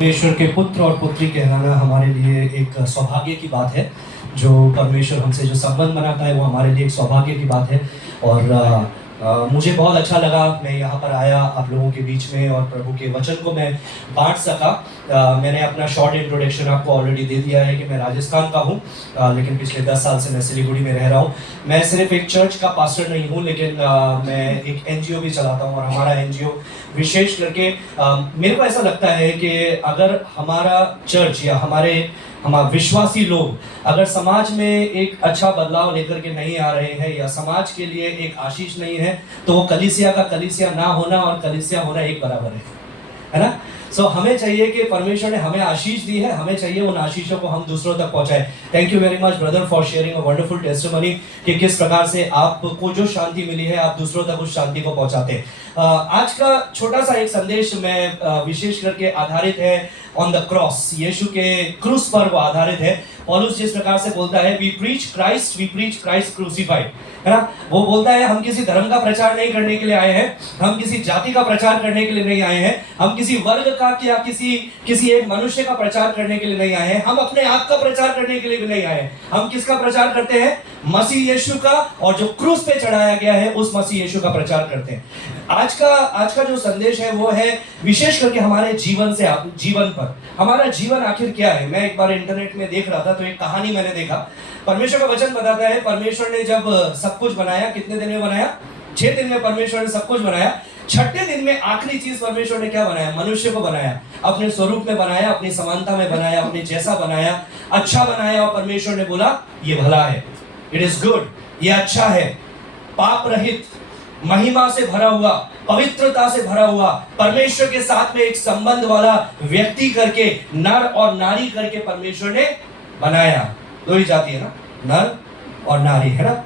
परमेश्वर के पुत्र और पुत्री कहलाना हमारे लिए एक सौभाग्य की बात है। जो परमेश्वर हमसे जो संबंध बनाता है वो हमारे लिए एक सौभाग्य की बात है। और मुझे बहुत अच्छा लगा मैं यहाँ पर आया आप लोगों के बीच में और प्रभु के वचन को मैं बांट सका। मैंने अपना शॉर्ट इंट्रोडक्शन आपको ऑलरेडी दे दिया है कि मैं राजस्थान का हूँ, लेकिन पिछले 10 साल से मैं सिलीगुड़ी में रह रहा हूँ। मैं सिर्फ एक चर्च का पास्टर नहीं हूँ, लेकिन मैं एक एनजीओ भी चलाता हूँ। और हमारा एनजीओ विशेष करके मेरे को ऐसा लगता है कि अगर हमारा चर्च या हमारे विश्वासी लोग अगर समाज में एक अच्छा बदलाव लेकर के नहीं आ रहे हैं या समाज के लिए एक आशीष नहीं है, तो वो कलीसिया का कलीसिया ना होना और कलीसिया होना एक बराबर है ना। सो हमें चाहिए कि परमेश्वर ने हमें आशीष दी है, हमें चाहिए उन आशीषों को हम दूसरों तक पहुंचाए। Thank you very much brother for sharing a wonderful testimony कि किस प्रकार से आपको जो शांति मिली है आप दूसरों तक उस शांति को पहुंचाते हैं। आज का छोटा सा एक संदेश में विशेष करके आधारित है ऑन द क्रॉस, यीशु के क्रूस पर वो आधारित है। पौलुस जिस प्रकार से बोलता है वी प्रीच क्राइस्ट क्रूसिफाइड, है ना। वो बोलता है हम किसी धर्म का प्रचार नहीं करने के लिए आए हैं, हम किसी जाति का प्रचार करने के लिए नहीं आए हैं, हम किसी वर्ग का या किसी एक मनुष्य का प्रचार करने के लिए नहीं आए हैं, हम अपने आप का प्रचार करने के लिए भी नहीं आए हैं। हम किसका प्रचार करते हैं? मसीह यीशु का, और जो क्रूस पे चढ़ाया गया है उस मसीह यीशु का प्रचार करते हैं। आज का जो संदेश है वो है विशेष करके हमारे जीवन पर। हमारा जीवन आखिर क्या है? मैं एक बार इंटरनेट में देख रहा था तो एक कहानी मैंने देखा। परमेश्वर का वचन बताता है परमेश्वर ने जब सब कुछ बनाया, कितने दिन में बनाया? 6 दिन में परमेश्वर ने सब कुछ बनाया। 6ठे दिन में आखिरी चीज परमेश्वर ने क्या बनाया? मनुष्य को बनाया, अपने स्वरूप में बनाया, अपनी समानता में बनाया, अपने जैसा बनाया, अच्छा बनाया। और परमेश्वर ने बोला ये भला है, इट इज गुड, ये अच्छा है, पाप रहित, महिमा से भरा हुआ, पवित्रता से भरा हुआ, परमेश्वर के साथ में एक संबंध वाला व्यक्ति करके, नर और नारी करके परमेश्वर ने बनाया। दो ही जाति है ना, नर और नारी, है ना।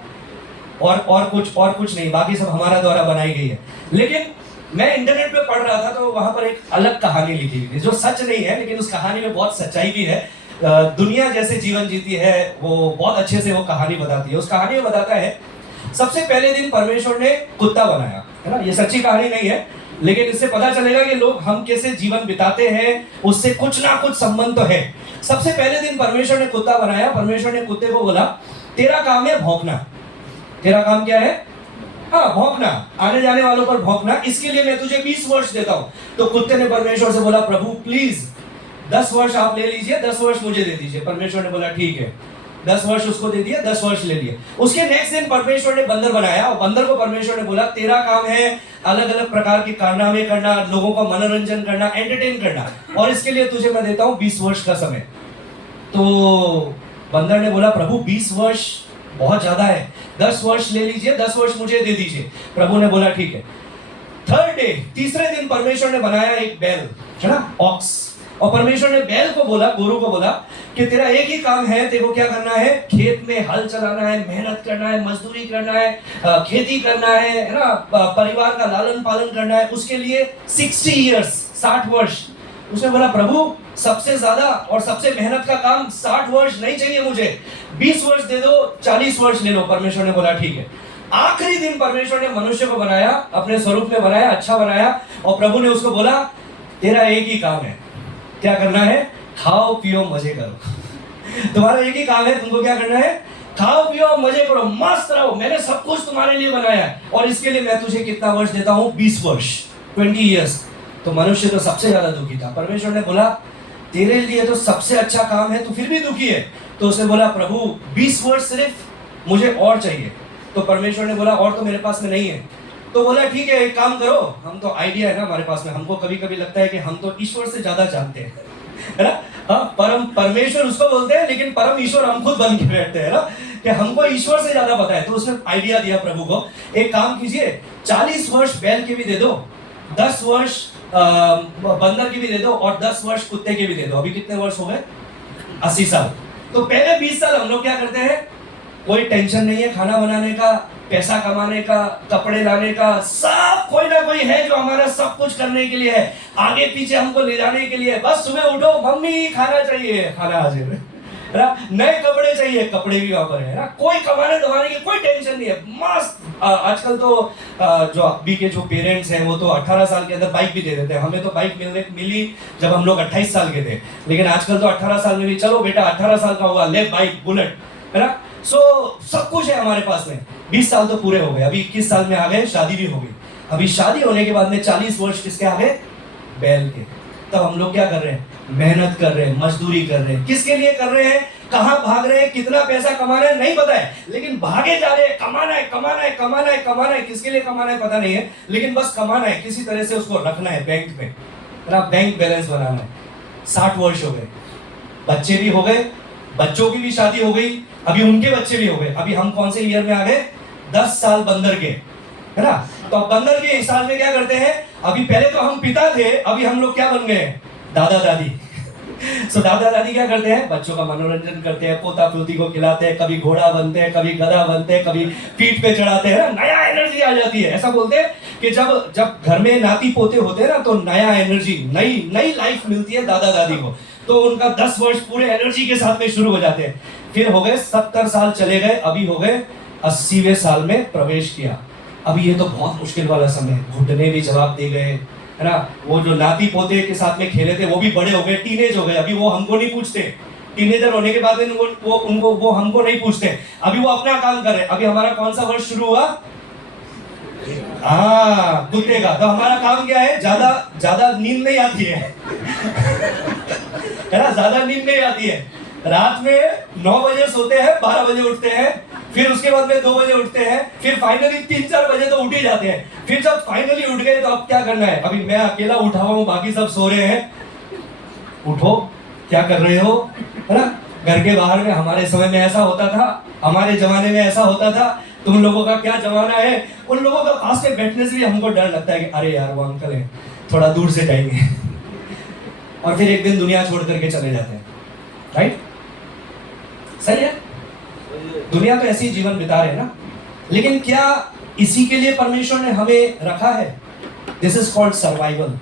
और कुछ नहीं, बाकी सब हमारा द्वारा बनाई गई है। लेकिन मैं इंटरनेट पे पढ़ रहा था तो वहां पर एक अलग कहानी लिखी हुई थी जो सच नहीं है, लेकिन उस कहानी में बहुत सच्चाई भी है। दुनिया जैसे जीवन जीती है वो बहुत अच्छे से वो कहानी बताती है। उस कहानी में बताता है सबसे पहले दिन परमेश्वर ने कुत्ता बनाया, है ना। ये सच्ची कहानी नहीं है, लेकिन इससे पता चलेगा कि लोग हम कैसे जीवन बिताते हैं, उससे कुछ ना कुछ संबंध तो है। सबसे पहले दिन परमेश्वर ने कुत्ता बनाया। परमेश्वर ने कुत्ते को बोला तेरा काम है भौंकना। तेरा काम क्या है? हाँ, भौंकना, आने जाने वालों पर भौंकना। इसके लिए मैं तुझे 20 वर्ष देता हूं। तो कुत्ते ने परमेश्वर से बोला प्रभु प्लीज 10 वर्ष आप ले लीजिए, 10 वर्ष मुझे दे दीजिए। परमेश्वर ने बोला ठीक है, 10 वर्ष उसको दे दिया, 10 वर्ष ले लिए। उसके नेक्स्ट दिन परमेश्वर ने बंदर बनाया और बंदर को परमेश्वर ने बोला तेरा काम है अलग अलग प्रकार के कारनामे करना, लोगों का मनोरंजन करना, एंटरटेन करना, और इसके लिए तुझे मैं देता हूं 20 वर्ष का समय। तो बंदर ने बोला प्रभु 20 वर्ष बहुत ज्यादा है, 10 वर्ष ले लीजिए, 10 वर्ष मुझे दे दीजिए। प्रभु ने बोला ठीक है। थर्ड डे, तीसरे दिन परमेश्वर ने बनाया एक बैल, है ना, ऑक्स। और परमेश्वर ने बैल को बोला, गोरू को बोला कि तेरा एक ही काम है, तेरे को क्या करना है? खेत में हल चलाना है, मेहनत करना है, मजदूरी करना है, खेती करना है ना, परिवार का लालन पालन करना है। उसके लिए 60 इयर्स, 60 वर्ष। उसने बोला प्रभु सबसे ज्यादा और सबसे मेहनत का काम 60 वर्ष नहीं चाहिए मुझे, 20 वर्ष दे दो, 40 वर्ष ले लो। परमेश्वर ने बोला ठीक है। आखिरी दिन परमेश्वर ने मनुष्य को बनाया, अपने स्वरूप में बनाया, अच्छा बनाया। और प्रभु ने उसको बोला तेरा एक ही काम है, क्या करना है? खाओ पियो मजे करो। तुम्हारा एक ही काम है, तुमको क्या करना है? खाओ पियो मजे करो, मस्त रहो, मैंने सब कुछ तुम्हारे लिए बनाया है। और इसके लिए मैं तुझे कितना वर्ष देता हूं? 20 वर्ष, 20 ईयर्स। तो मनुष्य तो सबसे ज्यादा दुखी था। परमेश्वर ने बोला तेरे लिए तो सबसे अच्छा काम है, तू फिर भी दुखी है। तो उसने बोला प्रभु 20 वर्ष सिर्फ मुझे और चाहिए। तो परमेश्वर ने बोला और तो मेरे पास में नहीं है। तो बोला ठीक है, एक काम करो, हम तो आइडिया है ना हमारे पास में, हमको कभी कभी लगता है कि हम तो ईश्वर से ज्यादा जानते हैं, है ना। हाँ, परमेश्वर उसको बोलते हैं, लेकिन परम ईश्वर हम खुद बन के बैठते हैं ना, कि हमको ईश्वर से ज्यादा पता है। तो उसने आइडिया दिया प्रभु को, एक काम कीजिए 40 वर्ष बैल के भी दे दो, 10 वर्ष बंदर के भी दे दो, और 10 वर्ष कुत्ते के भी दे दो। अभी कितने वर्ष हो गए? 80 साल। तो पहले 20 साल हम लोग क्या करते हैं? कोई टेंशन नहीं है खाना बनाने का, पैसा कमाने का, कपड़े लाने का, सब कोई ना कोई है जो हमारा सब कुछ करने के लिए है, आगे पीछे हमको ले जाने के लिए। बस सुबह उठो, मम्मी खाना चाहिए, खाना हाजिर है ना, नए कपड़े चाहिए, कपड़े भी ऑफर है ना, कोई कमाने दमाने की कोई टेंशन नहीं है, मस्त। आजकल तो जो अभी के जो पेरेंट्स हैं वो तो 18 साल के अंदर बाइक भी दे देते हैं। हमें तो बाइक मिली जब हम लोग 28 साल के थे, लेकिन आजकल तो 18 साल में भी चलो बेटा 18 साल का हुआ ले बाइक बुलेट, है ना। सो सब कुछ है हमारे पास में। 20 साल तो पूरे हो गए, अभी 21 साल में आ गए, शादी भी हो गई। अभी शादी होने के बाद में 40 वर्ष किसके आ गए? बैल के। तब हम लोग क्या कर रहे हैं? मेहनत कर रहे हैं, मजदूरी कर रहे हैं। किसके लिए कर रहे हैं? कहां भाग रहे हैं? कितना पैसा कमा रहे हैं नहीं पता है, लेकिन भागे जा रहे हैं। कमाना है, कमाना है, कमाना है, कमाना है। किसके लिए कमाना है पता नहीं है, लेकिन बस कमाना है, किसी तरह से उसको रखना है बैंक में, बैंक बैलेंस बनाना है। 60 वर्ष हो गए, बच्चे भी हो गए, बच्चों की भी शादी हो गई, अभी उनके बच्चे भी हो गए। अभी हम कौन से ईयर में आ गए? 10 साल बंदर के, है ना। तो बंदर के हिसाब में क्या करते हैं? अभी पहले तो हम पिता थे, अभी हम लोग क्या बन गए? दादा दादी। सो दादा दादी क्या करते हैं? बच्चों का मनोरंजन करते हैं, पोता पोती को खिलाते हैं, कभी घोड़ा बनते हैं, कभी गधा बनते हैं, कभी पीठ पे चढ़ाते हैं, नया एनर्जी आ जाती है। ऐसा बोलते हैं कि जब जब घर में नाती पोते होते हैं ना, तो नया एनर्जी, नई लाइफ मिलती है दादा दादी को। तो उनका 10 वर्ष पूरे एनर्जी के साथ में शुरू हो जाते हैं। फिर हो गए 70 साल चले गए, अभी हो गए 80वें साल में प्रवेश किया। अभी ये तो बहुत मुश्किल वाला समय, घुटने भी जवाब दे गए, है ना। वो जो नाती पोते के साथ में खेले थे वो भी बड़े हो गए, टीनेज हो गए। अभी वो हमको नहीं पूछते, टीनेजर होने के बाद वो हमको नहीं पूछते, अभी वो अपना काम कर रहे हैं। अभी हमारा कौन सा वर्ष शुरू हुआ? कुत्ते का। तो हमारा काम क्या है? ज्यादा नींद नहीं आती है, है ना, ज्यादा नींद नहीं आती है। रात में 9 बजे सोते हैं, 12 बजे उठते हैं, फिर उसके बाद में 2 बजे उठते हैं, फिर फाइनली 3-4 बजे तो उठ ही जाते हैं। फिर जब फाइनली उठ गए तो अब क्या करना है? अभी मैं अकेला उठा हुआ हूं, बाकी सब सो रहे हैं। उठो, क्या कर रहे हो, है ना। घर के बाहर में हमारे समय में ऐसा होता था, हमारे जमाने में ऐसा होता था। तुम लोगों का क्या जमाना है? उन लोगों का पास में बैठने से भी हमको डर लगता है कि अरे यार वो अंकल है, थोड़ा दूर से जाएंगे। और फिर एक दिन दुनिया छोड़ करके चले जाते हैं, राइट? सही है, दुनिया तो ऐसी जीवन बिता रहे हैं ना। लेकिन क्या इसी के लिए परमेश्वर ने हमें रखा है? This is called survival.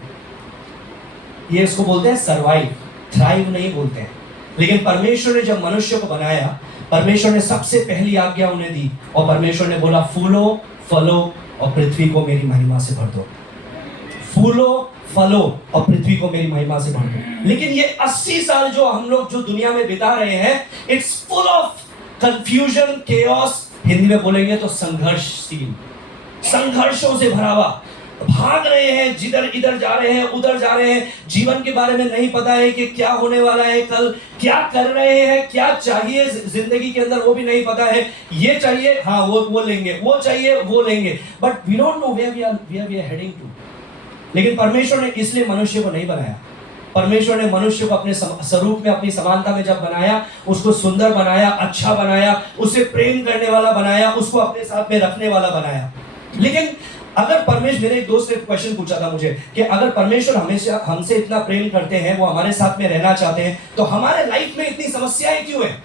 ये इसको बोलते हैं सर्वाइव, थ्राइव नहीं बोलते हैं। लेकिन परमेश्वर ने जब मनुष्य को बनाया, परमेश्वर ने सबसे पहली आज्ञा उन्हें दी, और परमेश्वर ने बोला फूलो फलो और पृथ्वी को मेरी महिमा से भर दो। फूलो फलो और पृथ्वी को मेरी महिमा से भर दो। लेकिन ये 80 साल जो हम लोग जो दुनिया में बिता रहे हैं, it's full of confusion, chaos, Hindi में बोलेंगे तो संघर्षशील, संघर्षों से भरा हुआ। भाग रहे हैं, जिधर इधर जा रहे हैं, उधर जा रहे हैं। जीवन के बारे में नहीं पता है कि क्या होने वाला है, कल क्या कर रहे हैं, क्या चाहिए जिंदगी के अंदर वो भी नहीं पता है। ये चाहिए, हाँ वो लेंगे, वो चाहिए वो लेंगे, but we don't know where we are heading to. लेकिन परमेश्वर ने इसलिए मनुष्य को नहीं बनाया। परमेश्वर ने मनुष्य को अपने स्वरूप में, अपनी समानता में जब बनाया, उसको सुंदर बनाया, अच्छा बनाया, उसे प्रेम करने वाला बनाया, उसको अपने साथ में रखने वाला बनाया। लेकिन अगर परमेश्वर, मेरे एक दोस्त ने क्वेश्चन पूछा था मुझे कि अगर परमेश्वर हमेशा हमसे इतना प्रेम करते हैं, वो हमारे साथ में रहना चाहते हैं, तो हमारे लाइफ में इतनी समस्याएं क्यों है?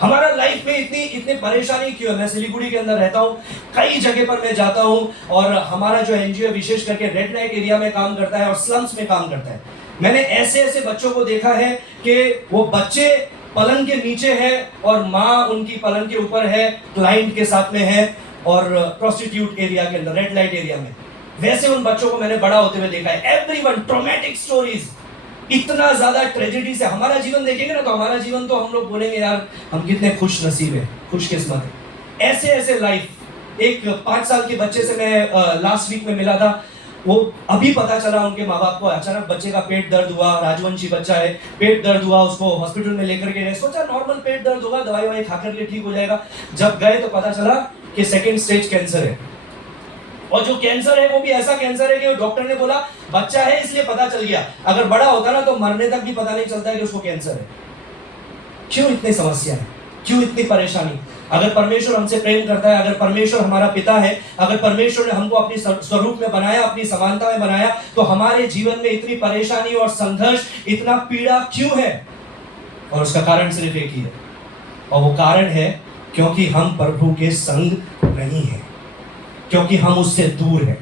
हमारा लाइफ में इतनी परेशानी क्यों है? मैं सिलीगुड़ी के अंदर रहता हूँ, कई जगह पर मैं जाता हूँ, और हमारा जो एनजीओ विशेष करके रेड लाइट एरिया में काम करता है और स्लम्स में काम करता है। मैंने ऐसे ऐसे बच्चों को देखा है कि वो बच्चे पलंग के नीचे है और माँ उनकी पलंग के ऊपर है, क्लाइंट के साथ में है, और प्रोस्टिट्यूट एरिया के अंदर, रेड लाइट एरिया में। वैसे उन बच्चों को मैंने बड़ा होते हुए देखा है। एवरीवन ट्रॉमेटिक स्टोरीज, इतना ज्यादा ट्रेजेडी से। हमारा जीवन देखेंगे ना तो हमारा जीवन तो हम लोग बोलेंगे यार हम कितने खुश नसीब है, खुशकिस्मत है। ऐसे ऐसे लाइफ। एक 5 साल के बच्चे से मैं लास्ट वीक में मिला था। वो अभी पता चला उनके माँ बाप को, अचानक बच्चे का पेट दर्द हुआ, राजवंशी बच्चा है, पेट दर्द हुआ, उसको हॉस्पिटल में लेकर के गए। सोचा नॉर्मल पेट दर्द होगा, दवाई ववाई खाकर के ठीक हो जाएगा। जब गए तो पता चला कि 2nd स्टेज कैंसर है। और जो कैंसर है वो भी ऐसा कैंसर है कि डॉक्टर ने बोला बच्चा है इसलिए पता चल गया, अगर बड़ा होता ना तो मरने तक भी पता नहीं चलता है कि उसको कैंसर है। क्यों इतनी समस्या है, क्यों इतनी परेशानी? अगर परमेश्वर हमसे प्रेम करता है, अगर परमेश्वर हमारा पिता है, अगर परमेश्वर ने हमको अपनी स्वरूप में बनाया, अपनी समानता में बनाया, तो हमारे जीवन में इतनी परेशानी और संघर्ष, इतना पीड़ा क्यों है? और उसका कारण सिर्फ एक ही है, और वो कारण है क्योंकि हम प्रभु के संग नहीं हैं, क्योंकि हम उससे दूर हैं।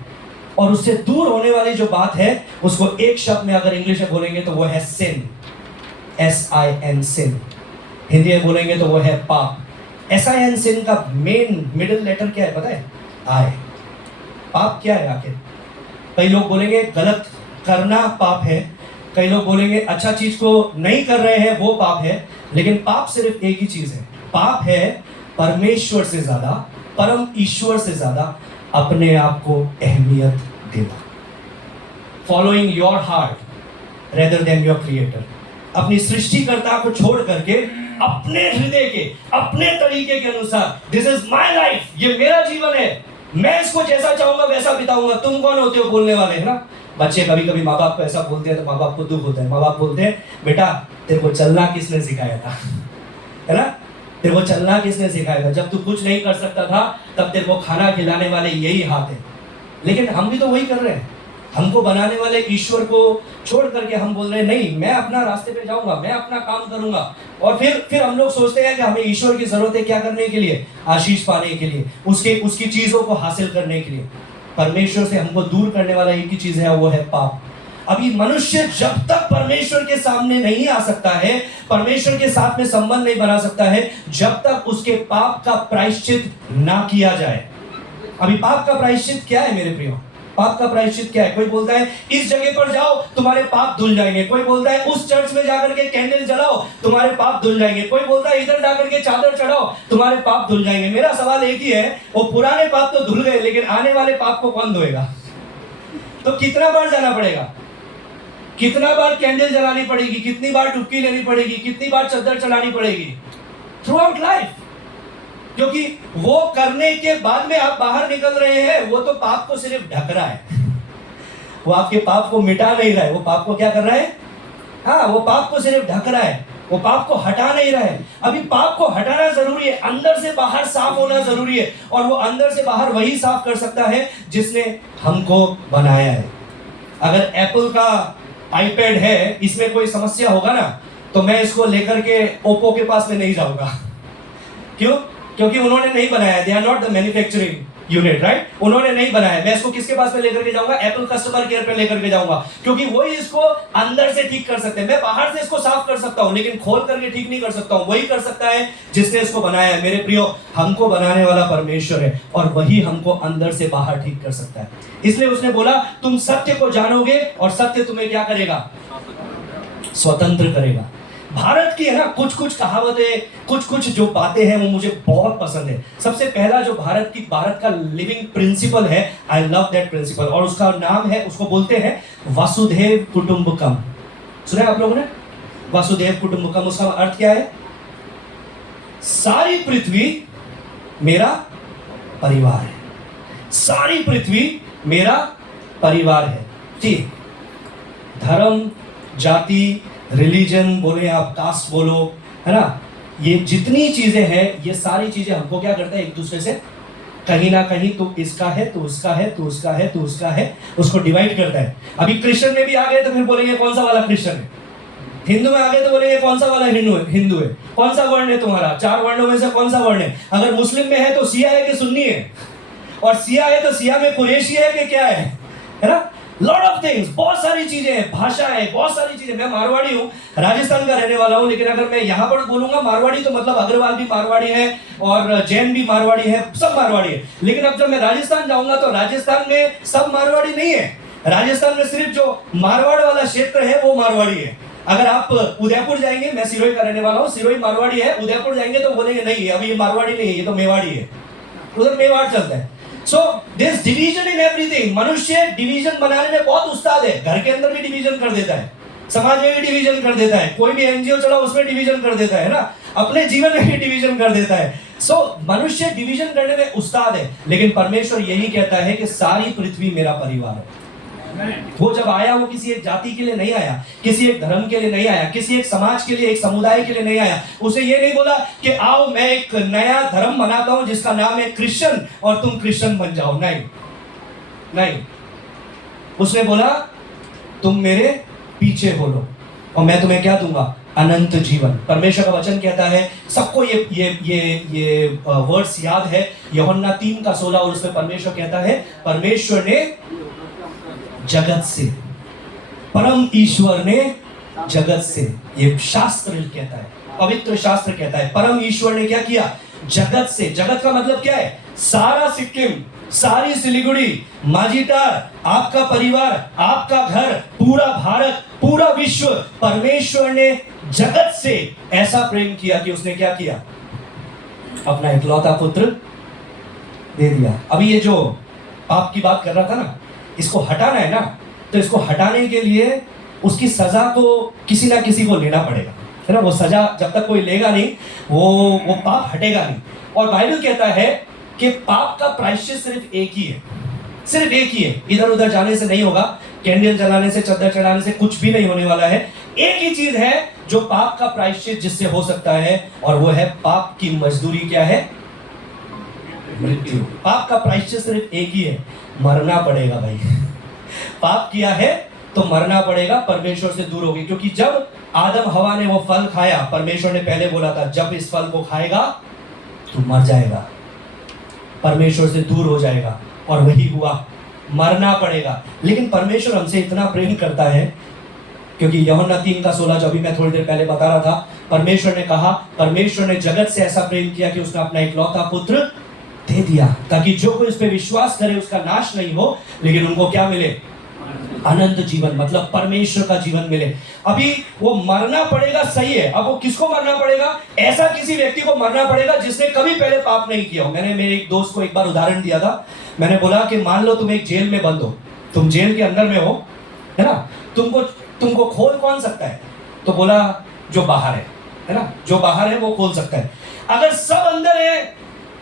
और उससे दूर होने वाली जो बात है उसको एक शब्द में अगर इंग्लिश में बोलेंगे तो वो है सिन, SIN, सिन। हिंदी में बोलेंगे तो वो है पाप। SIN सिन का मेन मिडिल लेटर क्या है पता है? I। पाप क्या है आखिर? कई लोग बोलेंगे गलत करना पाप है, कई लोग बोलेंगे अच्छा चीज को नहीं कर रहे हैं वो पाप है, लेकिन पाप सिर्फ एक ही चीज है। पाप है परमेश्वर से ज्यादा, परम ईश्वर से ज्यादा अपने आप को अहमियत देना। Following your heart rather than your creator. अपनी सृष्टिकर्ता को छोड़ करके अपने हृदय के, अपने तरीके के अनुसार, दिस इज माई लाइफ, ये मेरा जीवन है, मैं इसको जैसा चाहूंगा वैसा बिताऊंगा। तुम कौन होते हो बोलने वाले, है ना? बच्चे कभी कभी माँ बाप को ऐसा बोलते हैं तो माँ बाप को दुख होता है। माँ बाप बोलते हैं बेटा तेरे को चलना किसने सिखाया था, है ना? तेरे को चलना किसने सिखाया था? जब तू कुछ नहीं कर सकता था तब तेरे को खाना खिलाने वाले यही हाथ है। लेकिन हम भी तो वही कर रहे हैं। हमको बनाने वाले ईश्वर को छोड़ करके हम बोल रहे हैं नहीं, मैं अपना रास्ते पे जाऊंगा, मैं अपना काम करूंगा। और फिर हम लोग सोचते हैं कि हमें ईश्वर की जरूरत है क्या करने के लिए? आशीष पाने के लिए, उसकी चीजों को हासिल करने के लिए। परमेश्वर से हमको दूर करने वाला एक ही चीज है, वो है पाप। अभी मनुष्य जब तक परमेश्वर के सामने नहीं आ सकता है, परमेश्वर के साथ में संबंध नहीं बना सकता है, जब तक उसके पाप का प्रायश्चित ना किया जाए। अभी पाप का प्रायश्चित क्या है मेरे प्रियो? पाप का प्रायश्चित क्या है? कोई बोलता है इस जगह पर जाओ तुम्हारे पाप धुल जाएंगे, कोई बोलता है उस चर्च में जाकर के कैंडल जलाओ तुम्हारे पाप धुल जाएंगे, कोई बोलता है इधर जाकर के चादर चढ़ाओ तुम्हारे पाप धुल जाएंगे। मेरा सवाल एक ही है, वो पुराने पाप तो धुल गए, लेकिन आने वाले पाप को कौन धोएगा? तो कितना बार जाना पड़ेगा? कितना बार कैंडल जलानी पड़ेगी? कितनी बार डुबकी लेनी पड़ेगी? कितनी बार चादर चढ़ानी पड़ेगी? Through out life. क्योंकि वो करने के बाद में आप बाहर निकल रहे हैं, वो तो पाप को सिर्फ ढक रहा है, वो आपके पाप को मिटा नहीं रहा है। वो पाप को क्या कर रहा है? हाँ, वो पाप को सिर्फ ढक रहा है, वो पाप को हटा नहीं रहा है। अभी पाप को हटाना जरूरी है, अंदर से बाहर साफ होना जरूरी है, और वो अंदर से बाहर वही साफ कर सकता है जिसने हमको बनाया है। अगर एप्पल का आईपैड है, इसमें कोई समस्या होगा ना, तो मैं इसको लेकर के ओप्पो के पास में नहीं जाऊंगा। क्यों? क्योंकि उन्होंने नहीं बनाया, they are not the manufacturing unit, right? उन्होंने नहीं बनाया। मैं इसको किसके पास में लेकर के जाऊंगा? एप्पल कस्टमर केयर पे लेकर के जाऊंगा, क्योंकि वही इसको अंदर से ठीक कर सकते हैं। मैं बाहर से इसको साफ कर सकता हूं, लेकिन खोल करके ठीक नहीं कर सकता हूं। वही कर सकता है जिसने इसको बनाया है। मेरे प्रियो, हमको बनाने वाला परमेश्वर है, और वही हमको अंदर से बाहर ठीक कर सकता है। इसलिए उसने बोला तुम सत्य को जानोगे और सत्य तुम्हें क्या करेगा? स्वतंत्र करेगा। भारत की है ना कुछ कहावतें, कुछ जो बातें हैं वो मुझे बहुत पसंद है। सबसे पहला जो भारत का लिविंग प्रिंसिपल है, आई लव दैट प्रिंसिपल, और उसका नाम है, उसको बोलते हैं वसुधैव कुटुंबकम। सुना है आप लोगों ने? वसुधैव कुटुंबकम, उसका अर्थ क्या है? सारी पृथ्वी मेरा परिवार है, सारी पृथ्वी मेरा परिवार है। ठीक, धर्म, जाति, रिलीजन बोले आप, कास्ट बोलो, है ना, ये जितनी चीजें हैं, ये सारी चीजें हमको क्या करता है? एक दूसरे से कहीं ना कहीं तो इसका है, तो उसका है, तो उसका है, तो उसका है, उसको डिवाइड करता है। अभी क्रिश्चियन में भी आ गए तो फिर बोलेंगे कौन सा वाला क्रिश्चियन है। हिंदू में आ गए तो बोलेंगे कौन सा वाला हिंदू है। कौन सा वर्ण है तुम्हारा? 4 वर्णों में से कौन सा वर्ण है? अगर मुस्लिम में है तो सिया है कि सुन्नी है, और सिया है तो सिया में कुरैशी है कि क्या है ना? लॉट ऑफ थिंग्स, बहुत सारी चीजें हैं, भाषा है, बहुत सारी चीजें। मैं मारवाड़ी हूँ, राजस्थान का रहने वाला हूँ, लेकिन अगर मैं यहाँ पर बोलूंगा मारवाड़ी तो मतलब अग्रवाल भी मारवाड़ी है और जैन भी मारवाड़ी है, सब मारवाड़ी है। लेकिन अब जब मैं राजस्थान जाऊंगा तो राजस्थान में सब मारवाड़ी नहीं है। राजस्थान में सिर्फ जो मारवाड़ वाला क्षेत्र है वो मारवाड़ी है। अगर आप उदयपुर जाएंगे, मैं सिरोही का रहने वाला हूँ, सिरोही मारवाड़ी है, उदयपुर जाएंगे तो बोलेंगे नहीं अभी ये मारवाड़ी नहीं है, ये तो मेवाड़ी है, उधर मेवाड़ चलता है। So this division in everything, मनुष्य डिवीजन बनाने में बहुत उस्ताद है। घर के अंदर भी डिवीजन कर देता है, समाज में भी डिवीजन कर देता है, कोई भी एनजीओ चला उसमें डिवीजन कर देता है ना, अपने जीवन में भी डिवीजन कर देता है। So मनुष्य डिवीजन करने में उस्ताद है, लेकिन परमेश्वर यही कहता है कि सारी पृथ्वी मेरा परिवार है। वो जब आया वो किसी एक जाति के लिए नहीं आया, किसी एक धर्म के लिए नहीं आया, किसी एक समाज के लिए, एक समुदाय के लिए नहीं आया। उसे ये नहीं बोला कि आओ मैं एक नया धर्म बनाता हूं जिसका नाम है क्रिश्चियन और तुम क्रिश्चियन बन जाओ। नहीं नहीं, उसने बोला तुम मेरे पीछे बोलो और मैं तुम्हें क्या दूंगा? अनंत जीवन। परमेश्वर का वचन कहता है, सबको ये वर्ड्स याद है, यूहन्ना 3:16, और उसमें परमेश्वर कहता है परमेश्वर ने जगत से, परम ईश्वर ने जगत से, ये शास्त्र कहता है, पवित्र शास्त्र कहता है परम ईश्वर ने क्या किया, जगत से, जगत का मतलब क्या है, सारा सिक्किम, सारी सिलीगुड़ी, माझीटार, आपका परिवार, आपका घर, पूरा भारत, पूरा विश्व, परमेश्वर ने जगत से ऐसा प्रेम किया कि उसने क्या किया, अपना इकलौता पुत्र दे दिया। अभी ये जो पाप की बात कर रहा था ना, इसको हटाना है ना, तो इसको हटाने के लिए उसकी सजा को किसी ना किसी को लेना पड़ेगा, है ना। वो सजा जब तक कोई लेगा नहीं, वो पाप हटेगा नहीं। और बाइबल कहता है कि पाप का प्रायश्चित सिर्फ एक ही है, सिर्फ एक ही है। इधर उधर जाने से नहीं होगा, कैंडल जलाने से, चद्दर चढ़ाने से कुछ भी नहीं होने वाला है। एक ही चीज है जो पाप का प्रायश्चित जिससे हो सकता है, और वो है पाप की मजदूरी क्या है, मृत्यु। पाप का प्रायश्चित सिर्फ एक ही है, मरना पड़ेगा भाई। पाप किया है तो मरना पड़ेगा, परमेश्वर से दूर होगी। क्योंकि जब आदम हवा ने वो फल खाया, परमेश्वर ने पहले बोला था जब इस फल को खाएगा तो मर जाएगा, परमेश्वर से दूर हो जाएगा, और वही हुआ, मरना पड़ेगा। लेकिन परमेश्वर हमसे इतना प्रेम करता है, क्योंकि यूहन्ना 3:16 जो अभी मैं थोड़ी देर पहले बता रहा था, परमेश्वर ने कहा, परमेश्वर ने जगत से ऐसा प्रेम किया कि उसने अपना इकलौता पुत्र दे दिया, ताकि जो कोई उस पर विश्वास करे उसका नाश नहीं हो, लेकिन उनको क्या मिले, अनंत जीवन, मतलब परमेश्वर का जीवन मिले। अभी वो मरना पड़ेगा, सही है। अब वो किसको मरना पड़ेगा, ऐसा किसी व्यक्ति को मरना पड़ेगा जिसने कभी पहले पाप नहीं किया हो। मैंने मेरे एक दोस्त को एक बार उदाहरण दिया था, मैंने बोला कि मान लो तुम एक जेल में बंद हो, तुम जेल के अंदर में हो, है ना, तुमको खोल कौन सकता है, तो बोला जो बाहर है ना, जो बाहर है वो खोल सकता है। अगर सब अंदर है,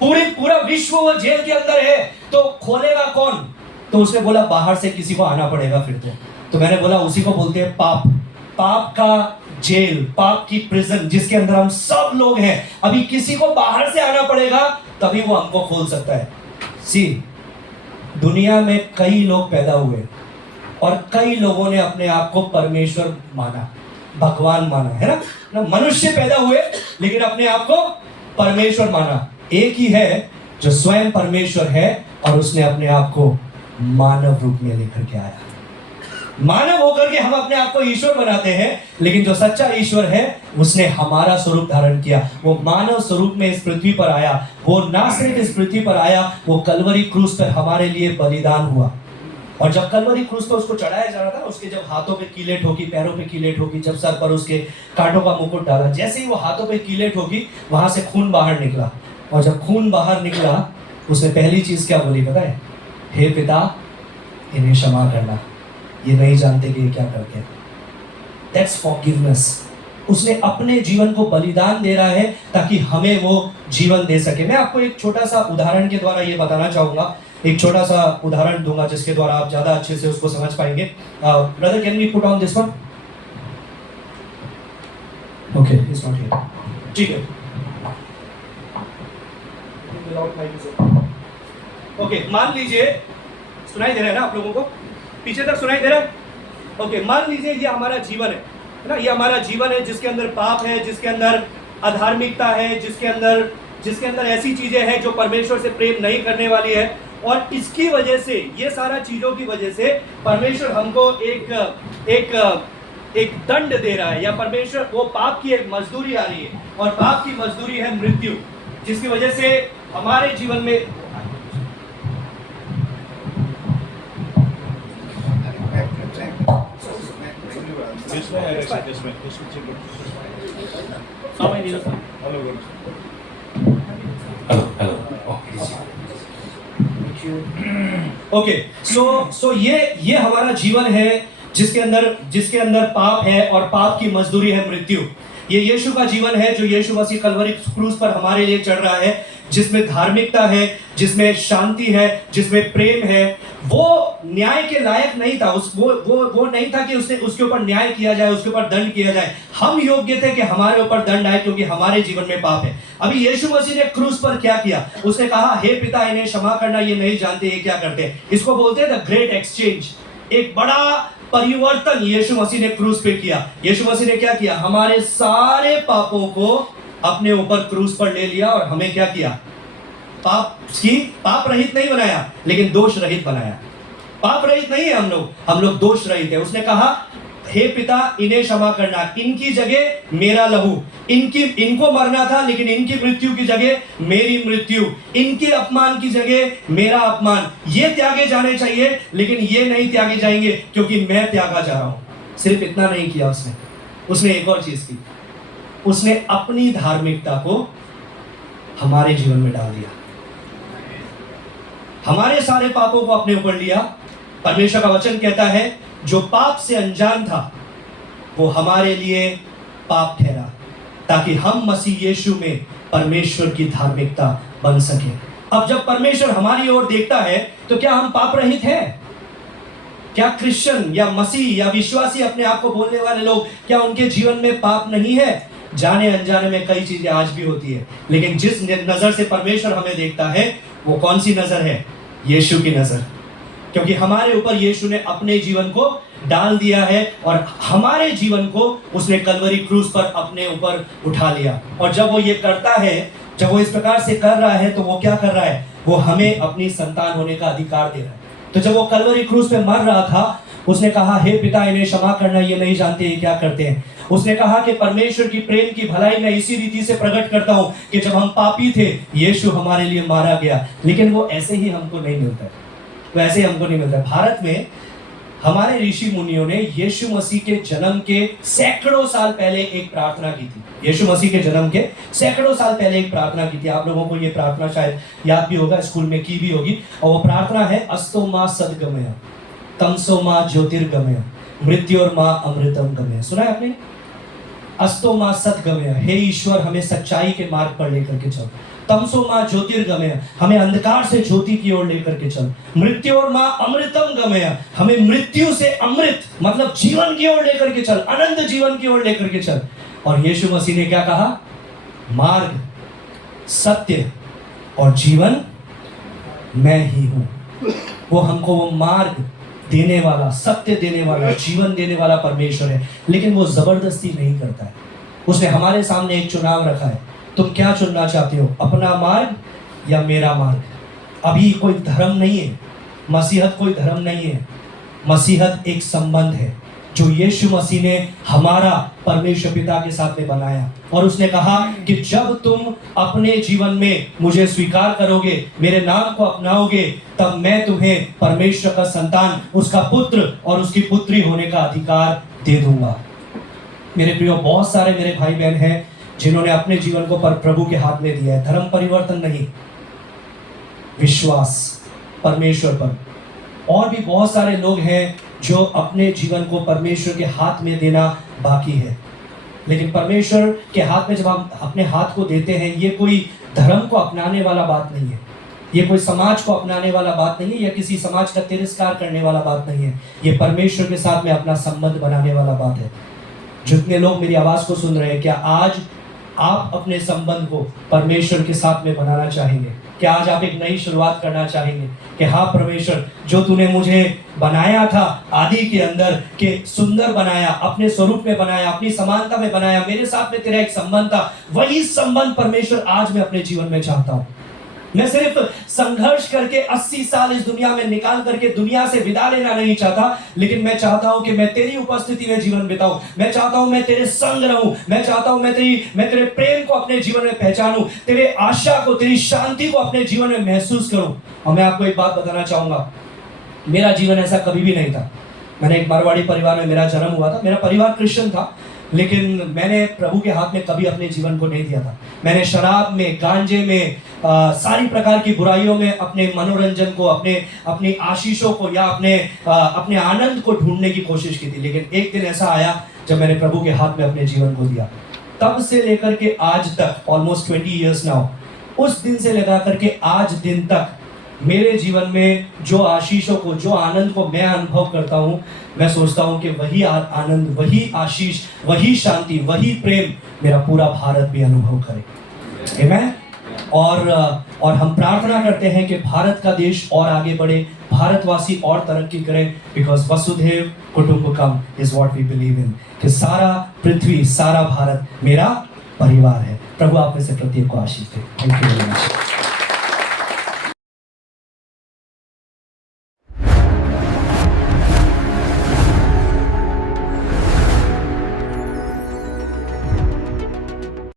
पूरा विश्व वो जेल के अंदर है, तो खोलेगा कौन, तो उसने बोला बाहर से किसी को आना पड़ेगा फिर तो मैंने बोला उसी को बोलते हैं पाप, पाप का जेल, पाप की प्रिजन, जिसके अंदर हम सब लोग हैं। अभी किसी को बाहर से आना पड़ेगा तभी वो हमको खोल सकता है। सी, दुनिया में कई लोग पैदा हुए और कई लोगों ने अपने आप को परमेश्वर माना, भगवान माना, है ना। मनुष्य पैदा हुए लेकिन अपने आप को परमेश्वर माना। एक ही है जो स्वयं परमेश्वर है और उसने अपने आप को मानव रूप में लेकर के आया। मानव होकर के हम अपने आप को ईश्वर बनाते हैं, लेकिन जो सच्चा ईश्वर है उसने हमारा स्वरूप धारण किया। वो मानव स्वरूप में इस पृथ्वी पर आया। वो ना सिर्फ इस पृथ्वी पर आया, वो कलवरी क्रूस पर हमारे लिए बलिदान हुआ। और जब कलवरी क्रूस पर उसको चढ़ाया जा रहा था, उसके जब हाथों पे कीलें ठोकी, पैरों पे कीलें ठोकी, जब सर पर उसके कांटों का मुकुट डाला, जैसे ही वो हाथों पे कीलें ठोकी, वहां से खून बाहर निकला। और जब खून बाहर निकला, उसने पहली चीज क्या बोली पता है, हे पिता इन्हें क्षमा करना, ये नहीं जानते कि ये क्या करते हैं। That's forgiveness। उसने अपने जीवन को बलिदान दे रहा है ताकि हमें वो जीवन दे सके। मैं आपको एक छोटा सा उदाहरण के द्वारा ये बताना चाहूंगा, एक छोटा सा उदाहरण दूंगा जिसके द्वारा आप ज्यादा अच्छे से उसको समझ पाएंगे। Brother can we put on this one? Okay, it's not here, ठीक है। ओके, मान लीजिए, सुनाई दे रहा है ना आप लोगों को, पीछे तक सुनाई दे रहा है? ओके, मान लीजिए ये हमारा जीवन है ना, ये हमारा जीवन है जिसके अंदर पाप है, जिसके अंदर अधार्मिकता है, जिसके अंदर ऐसी चीजें हैं जो परमेश्वर से प्रेम नहीं करने वाली है। और इसकी वजह से, ये सारा चीजों की वजह से परमेश्वर हमको एक दंड दे रहा है, या परमेश्वर, वो पाप की एक मजदूरी आ रही है, और पाप की मजदूरी है मृत्यु, जिसकी वजह से हमारे जीवन में ओके, सो ये हमारा जीवन है जिसके अंदर पाप है, और पाप की मजदूरी है मृत्यु। ये यीशु का जीवन है जो यीशु मसीह कलवरी क्रूस पर हमारे लिए चढ़ रहा है, जिसमें धार्मिकता है, जिसमें शांति है, जिसमें प्रेम है। वो न्याय के लायक नहीं था, वो नहीं था कि उसके ऊपर न्याय किया जाए, उसके ऊपर दंड किया जाए। हम योग्य थे कि हमारे ऊपर दंड आए, क्योंकि हमारे जीवन में पाप है। अभी यीशु मसीह ने क्रूस पर क्या किया, उसने कहा हे पिता इन्हें क्षमा करना, ये नहीं जानते ये क्या करते हैं। इसको बोलते हैं द ग्रेट एक्सचेंज। एक बड़ा परिवर्तन यीशु मसीह ने क्रूस पे किया। यीशु मसीह ने क्या किया, हमारे सारे पापों को अपने ऊपर क्रूस पर ले लिया, और हमें क्या किया, पाप रहित नहीं बनाया, लेकिन दोष रहित बनाया। पाप रहित नहीं है हम लोग दोष रहित है। उसने कहा हे पिता इन्हें क्षमा करना, इनकी जगह मेरा लहू, इनको मरना था लेकिन इनकी मृत्यु की जगह मेरी मृत्यु, इनके अपमान की जगह मेरा अपमान, ये त्यागे जाने चाहिए लेकिन ये नहीं त्यागे जाएंगे क्योंकि मैं त्यागा जा रहा हूं। सिर्फ इतना नहीं किया उसने एक और चीज की, उसने अपनी धार्मिकता को हमारे जीवन में डाल दिया, हमारे सारे पापों को अपने ऊपर लिया। परमेश्वर का वचन कहता है जो पाप से अनजान था वो हमारे लिए पाप ठहरा ताकि हम मसीह यीशु में परमेश्वर की धार्मिकता बन सके। अब जब परमेश्वर हमारी ओर देखता है तो क्या हम पाप रहित हैं? क्या क्रिश्चियन या मसीह या विश्वासी अपने आप को बोलने वाले लोग, क्या उनके जीवन में पाप नहीं है? जाने अनजाने में कई चीजें आज भी होती है, लेकिन जिस नजर से परमेश्वर हमें देखता है वो कौन सी नजर है? यीशु की नजर, क्योंकि हमारे ऊपर यीशु ने अपने जीवन को डाल दिया है और हमारे जीवन को उसने कलवरी क्रूस पर अपने ऊपर उठा लिया। और जब वो ये करता है, जब वो इस प्रकार से कर रहा है तो वो क्या कर रहा है? वो हमें अपनी संतान होने का अधिकार दे रहा है। तो जब वो कलवरी क्रूस पे मर रहा था उसने कहा हे पिता इन्हें क्षमा करना, ये नहीं जानते ये क्या करते हैं। उसने कहा कि परमेश्वर की प्रेम की भलाई मैं इसी रीति से प्रकट करता हूं कि जब हम पापी थे यीशु हमारे लिए मारा गया, लेकिन वो ऐसे ही हमको नहीं मिलता है, वो ऐसे ही हमको नहीं मिलता है। भारत में हमारे ऋषि मुनियों ने यीशु मसीह के जन्म के सैकड़ों साल पहले एक प्रार्थना की थी। यीशु मसीह के जन्म के सैकड़ों साल पहले एक प्रार्थना की थी। आप लोगों को ये प्रार्थना शायद याद भी होगा, स्कूल में की भी होगी। और वो प्रार्थना है अस्तो मां सद्गमय, तमसो मां ज्योतिर्गमय, मृत्योर्मा अमृतम गमय। सुना है आपने? अस्तो मां सद्गमय, हे ईश्वर हमें सच्चाई के मार्ग पर लेकर के चल। तमसो मां ज्योतिर्गमय, हमें अंधकार से ज्योति की ओर लेकर के चल। मृत्योर्मा अमृतम गमय, हमें मृत्यु से अमृत मतलब जीवन की ओर लेकर के चल, अनंत जीवन की ओर लेकर के चल। और यीशु मसीह ने क्या कहा? मार्ग, सत्य और जीवन मैं ही हूं। वो हमको वो मार्ग देने वाला, सत्य देने वाला, जीवन देने वाला परमेश्वर है, लेकिन वो जबरदस्ती नहीं करता है। उसने हमारे सामने एक चुनाव रखा है, तुम क्या चुनना चाहते हो, अपना मार्ग या मेरा मार्ग? अभी कोई धर्म नहीं है, मसीहत कोई धर्म नहीं है, मसीहत एक संबंध है जो यीशु मसीह ने हमारा परमेश्वर पिता के साथ में बनाया। और उसने कहा कि जब तुम अपने जीवन में मुझे स्वीकार करोगे, मेरे नाम को अपनाओगे, तब मैं तुम्हें परमेश्वर का संतान, उसका पुत्र और उसकी पुत्री होने का अधिकार दे दूंगा। मेरे प्रियो, बहुत सारे मेरे भाई बहन हैं जिन्होंने अपने जीवन को प्रभु के हाथ में दिया है। धर्म परिवर्तन नहीं, विश्वास परमेश्वर पर। और भी बहुत सारे लोग हैं जो अपने जीवन को परमेश्वर के हाथ में देना बाकी है। लेकिन परमेश्वर के हाथ में जब हम अपने हाथ को देते हैं, ये कोई धर्म को अपनाने वाला बात नहीं है, ये कोई समाज को अपनाने वाला बात नहीं है, या किसी समाज का तिरस्कार करने वाला बात नहीं है। ये परमेश्वर के साथ में अपना संबंध बनाने वाला बात है। जितने लोग मेरी आवाज़ को सुन रहे हैं, क्या आज आप अपने संबंध को परमेश्वर के साथ में बनाना चाहेंगे? क्या आज आप एक नई शुरुआत करना चाहेंगे कि हाँ परमेश्वर, जो तूने मुझे बनाया था आदि के अंदर के सुंदर बनाया, अपने स्वरूप में बनाया, अपनी समानता में बनाया, मेरे साथ में तेरा एक संबंध था, वही संबंध परमेश्वर आज मैं अपने जीवन में चाहता हूँ। मैं सिर्फ संघर्ष करके 80 साल इस दुनिया में निकाल करके दुनिया से विदा लेना नहीं चाहता, लेकिन मैं चाहता हूं कि मैं तेरी उपस्थिति में जीवन बिताऊं। मैं चाहता हूं मैं तेरे संग रहूं। मैं चाहता हूं मैं तेरे प्रेम को अपने जीवन में पहचानूं, तेरे आशा को, तेरी शांति को अपने जीवन में महसूस करूं। और मैं आपको एक बात बताना चाहूंगा, मेरा जीवन ऐसा कभी भी नहीं था। मैंने एक मारवाड़ी परिवार में मेरा जन्म हुआ था। मेरा परिवार क्रिश्चियन था, लेकिन मैंने प्रभु के हाथ में कभी अपने जीवन को नहीं दिया था। मैंने शराब में, गांजे में, सारी प्रकार की बुराइयों में अपने मनोरंजन को, अपनी आशीषों को या अपने आनंद को ढूंढने की कोशिश की थी। लेकिन एक दिन ऐसा आया जब मैंने प्रभु के हाथ में अपने जीवन को दिया। तब से लेकर के आज तक, ऑलमोस्ट 20 ईयर्स नाउ, उस दिन से लगा करके आज दिन तक मेरे जीवन में जो आशीषों को, जो आनंद को मैं अनुभव करता हूँ, मैं सोचता हूँ कि वही आनंद, वही आशीष, वही शांति, वही प्रेम मेरा पूरा भारत भी अनुभव करे। आमीन। और हम प्रार्थना करते हैं कि भारत का देश और आगे बढ़े, भारतवासी और तरक्की करें, बिकॉज वसुधैव कुटुंबकम is what we believe in, कि सारा पृथ्वी, सारा भारत मेरा परिवार है। प्रभु आप में से प्रत्येक को आशीष दे। Thank you very much.